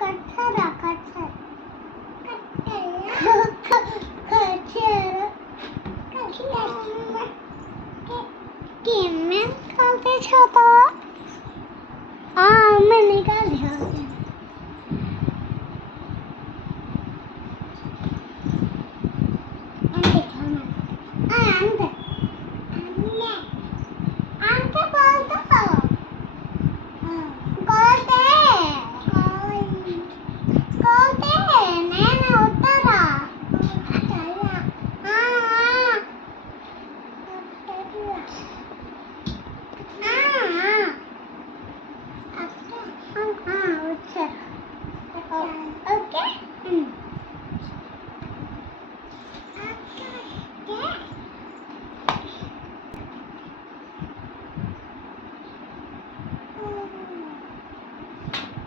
कचरा कचरा कचरा कि मैं निकालते छाता हाँ मैं निकाल दिया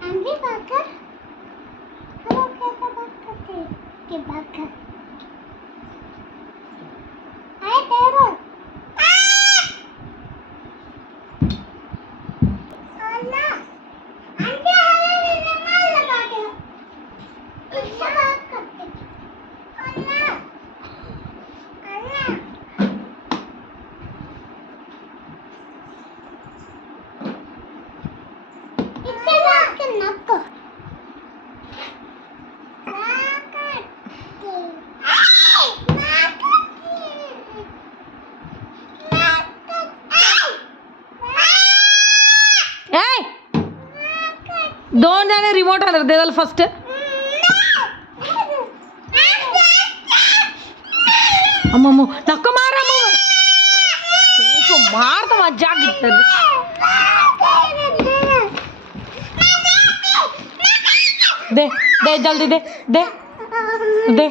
अंधी भाकर हेलो कैसे बात करते हैं? कि भाकर आए तेरा अल्लाह अंधे हमें भी रुमाल लगा दो इससे बात करते हैं अल्लाह अल्लाह इससे ನಕ್ಕು Don't have a remote other they will first. అమ్మమ్మ నక్క మారమ్మ మారత మజ్జాకి दे दे, जल्दी दे दे दे।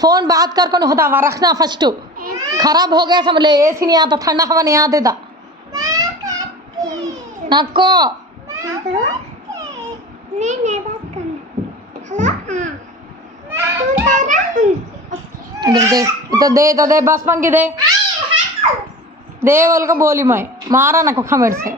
फ़ोन बात कर कौन होता? वहाँ रखना फ़र्स्ट खराब हो गया, समझ ले एसी नहीं आता, ठंडा हवा नहीं आते था नको इधर दे इधर दे बस मंगी दे। दे बोल के बोली मैं, मारा ना को खमेर से।